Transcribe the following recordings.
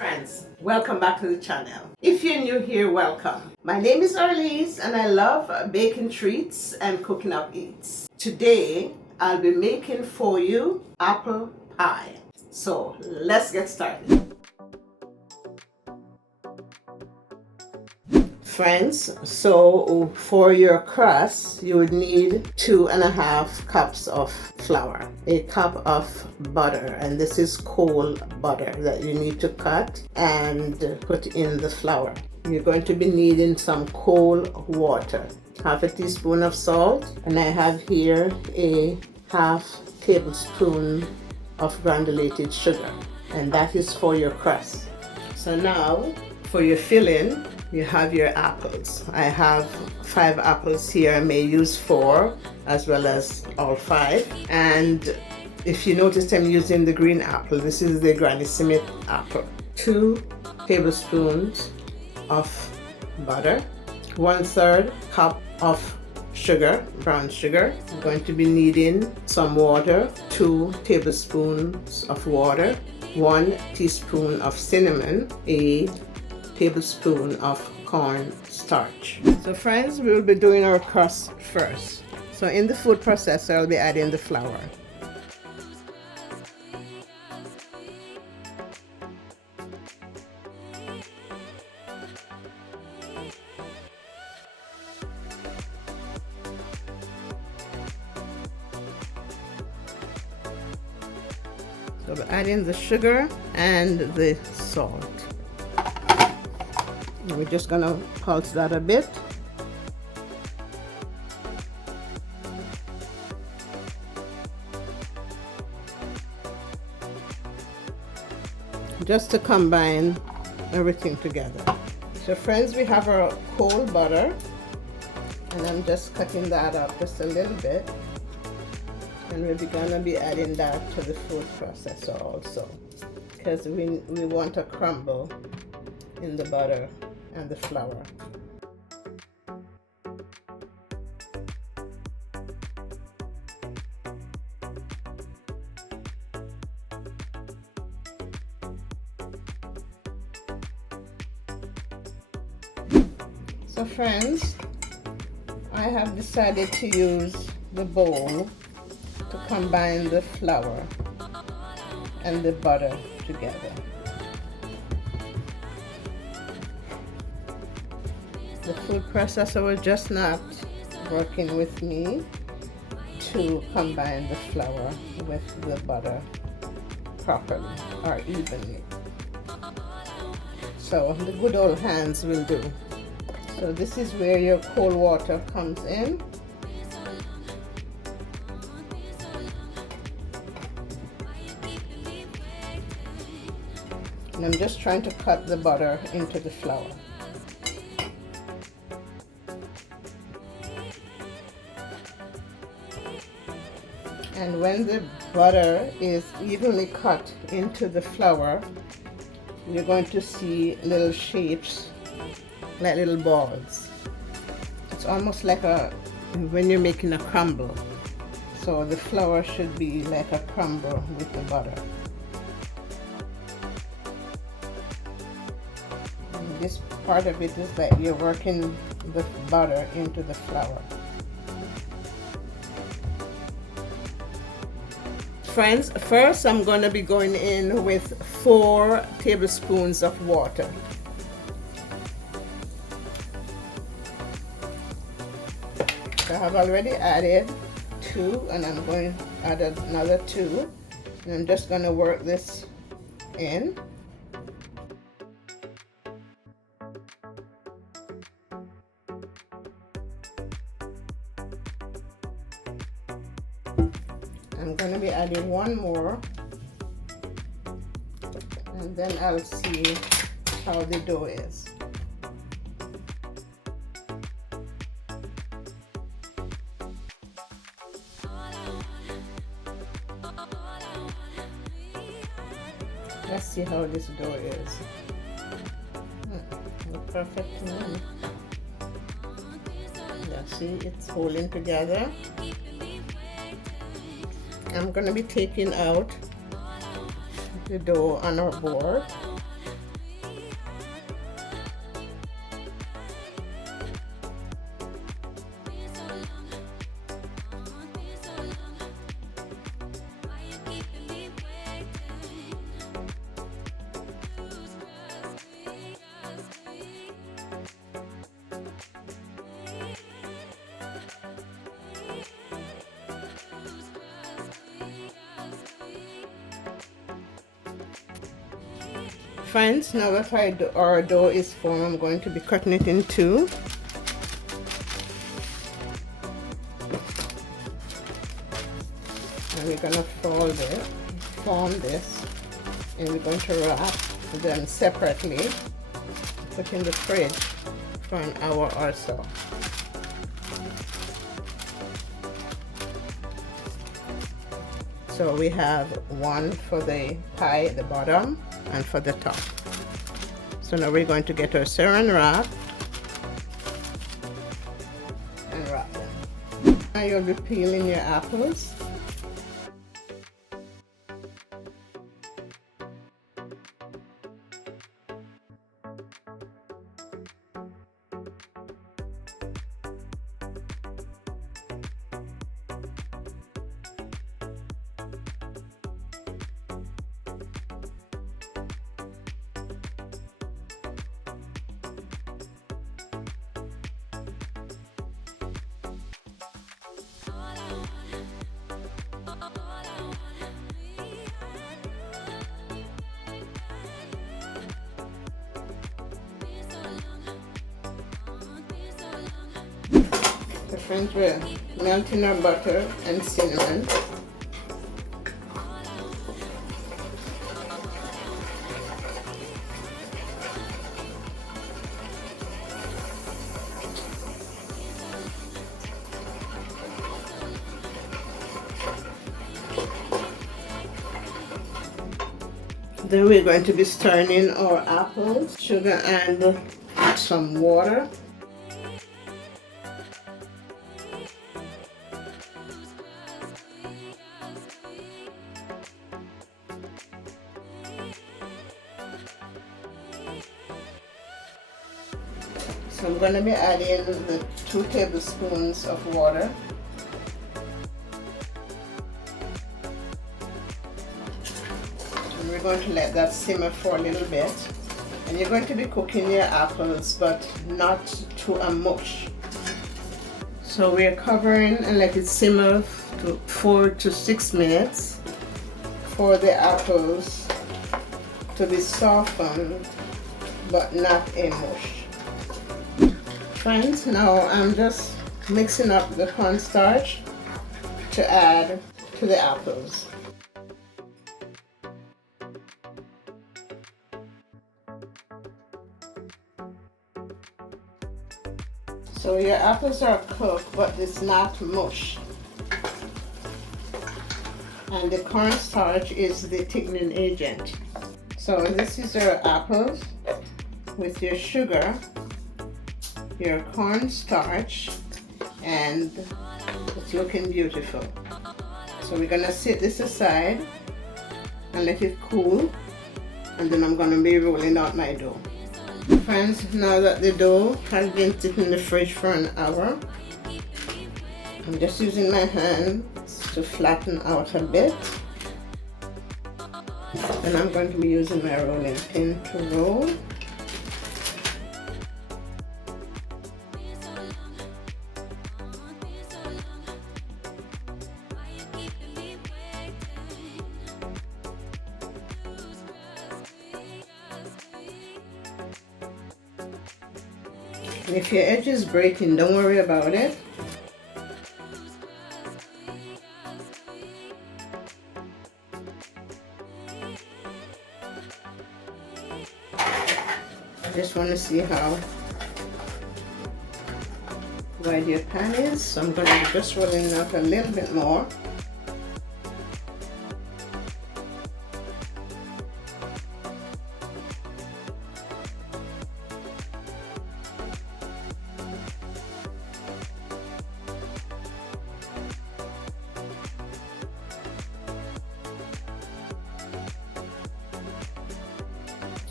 Friends, welcome back to the channel. If you're new here, welcome. My name is Arelees and I love baking treats and cooking up eats. Today, I'll be making for you apple pie. So let's get started. Friends, so for your crust, you would need 2.5 cups of flour, a cup of butter, and this is cold butter that you need to cut and put in the flour. You're going to be needing some cold water, half a teaspoon of salt, and I have here a half tablespoon of granulated sugar, and that is for your crust. So now for your filling, you have your apples. I have 5 apples here. I may use 4 as well as all 5. And if you notice, I'm using the green apple. This is the Granny Smith apple. 2 tablespoons of butter, 1/3 cup of sugar, brown sugar. I'm going to be needing some water, 2 tablespoons of water, 1 teaspoon of cinnamon, a tablespoon of corn starch. So friends, we will be doing our crust first. So in the food processor, I'll be adding the flour. So we're adding the sugar and the salt. We're just going to pulse that a bit. Just to combine everything together. So friends, we have our cold butter, and I'm just cutting that up just a little bit. And we're going to be adding that to the food processor also, because we want a crumble in the butter and the flour. So friends, I have decided to use the bowl to combine the flour and the butter together. The food processor was just not working with me to combine the flour with the butter properly or evenly. So the good old hands will do. So this is where your cold water comes in. And I'm just trying to cut the butter into the flour. And when the butter is evenly cut into the flour, you're going to see little shapes, like little balls. It's almost like when you're making a crumble. So the flour should be like a crumble with the butter. And this part of it is that you're working the butter into the flour. Friends, first I'm going to be going in with 4 tablespoons of water. So I have already added 2, and I'm going to add another 2, and I'm just going to work this in. I'm going to be adding 1 more, and then I'll see how the dough is. Let's see how this dough is. Perfect to me. Yeah, see, it's holding together. I'm going to be taking out the dough on our board. Friends, now that our dough is formed, I'm going to be cutting it in two. And we're going to form this, and we're going to wrap them separately, put in the fridge for an hour or so. So we have one for the pie at the bottom and for the top. So now we're going to get our saran wrap and wrap them. Now you'll be peeling your apples. Friends, we're melting our butter and cinnamon. Then we're going to be stirring in our apples, sugar, and some water. So I'm going to be adding the 2 tablespoons of water. And we're going to let that simmer for a little bit. And you're going to be cooking your apples, but not to a mush. So we're covering and let it simmer to 4 to 6 minutes for the apples to be softened, but not a mush. Friends, now I'm just mixing up the cornstarch to add to the apples. So your apples are cooked, but it's not mush. And the cornstarch is the thickening agent. So this is your apples with your sugar, your cornstarch, and it's looking beautiful. So we're gonna set this aside and let it cool, and then I'm gonna be rolling out my dough. Friends, now that the dough has been sitting in the fridge for an hour, I'm just using my hands to flatten out a bit, and I'm going to be using my rolling pin to roll. And if your edge is breaking, don't worry about it. I just want to see how wide your pan is, so I'm going to be just rolling out a little bit more.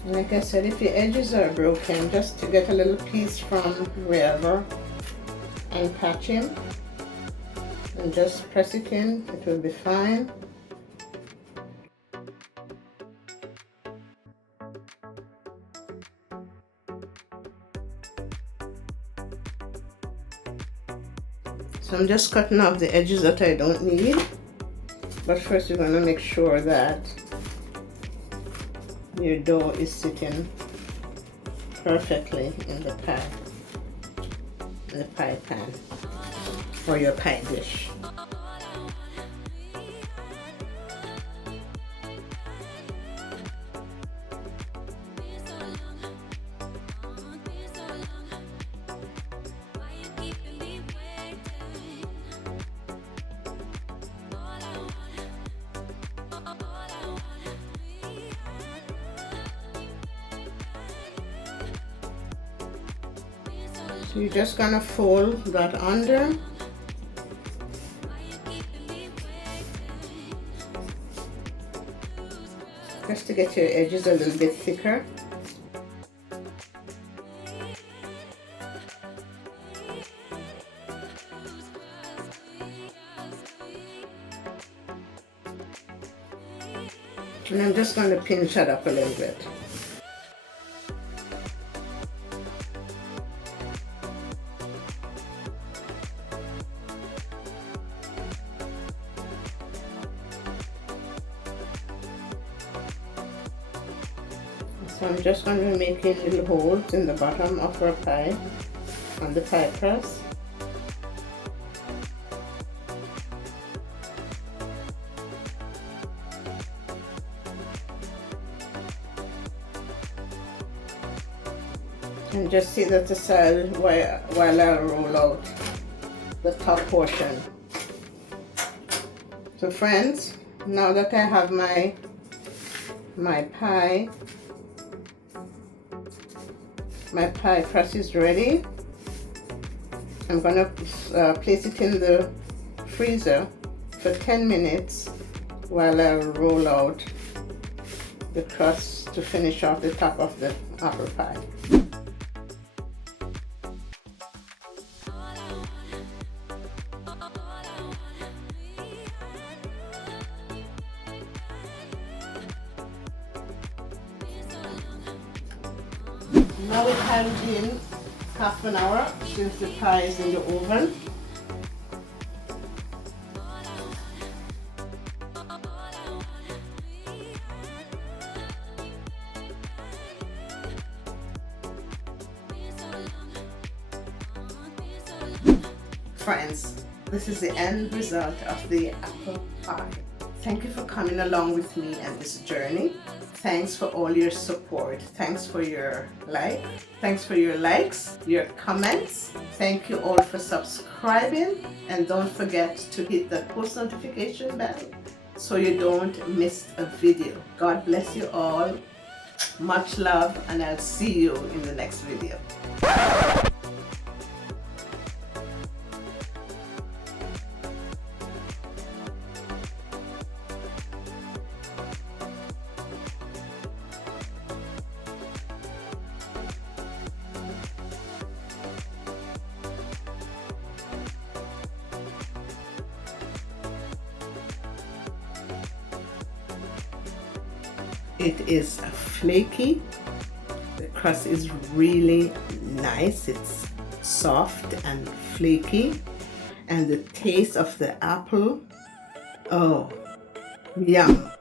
Like I said, if your edges are broken, just to get a little piece from wherever and patch him and just press it in, it will be fine. So I'm just cutting off the edges that I don't need, but first we're going to make sure that your dough is sitting perfectly in the pie pan or your pie dish. So you're just gonna fold that under. Just to get your edges a little bit thicker. And I'm just going to pinch that up a little bit. So I'm just going to make little holes in the bottom of our pie on the pie press. And just see that aside while I roll out the top portion. So friends, now that I have my pie crust is ready, I'm gonna place it in the freezer for 10 minutes while I roll out the crust to finish off the top of the apple pie. Now it has been half an hour since the pie is in the oven. Friends, this is the end result of the apple pie. Thank you for coming along with me on this journey. Thanks for all your support. Thanks for your likes, your comments. Thank you all for subscribing, and don't forget to hit the post notification bell so you don't miss a video. God bless you all. Much love, and I'll see you in the next video. It is flaky. The crust is really nice. It's soft and flaky, and the taste of the apple, oh, yum.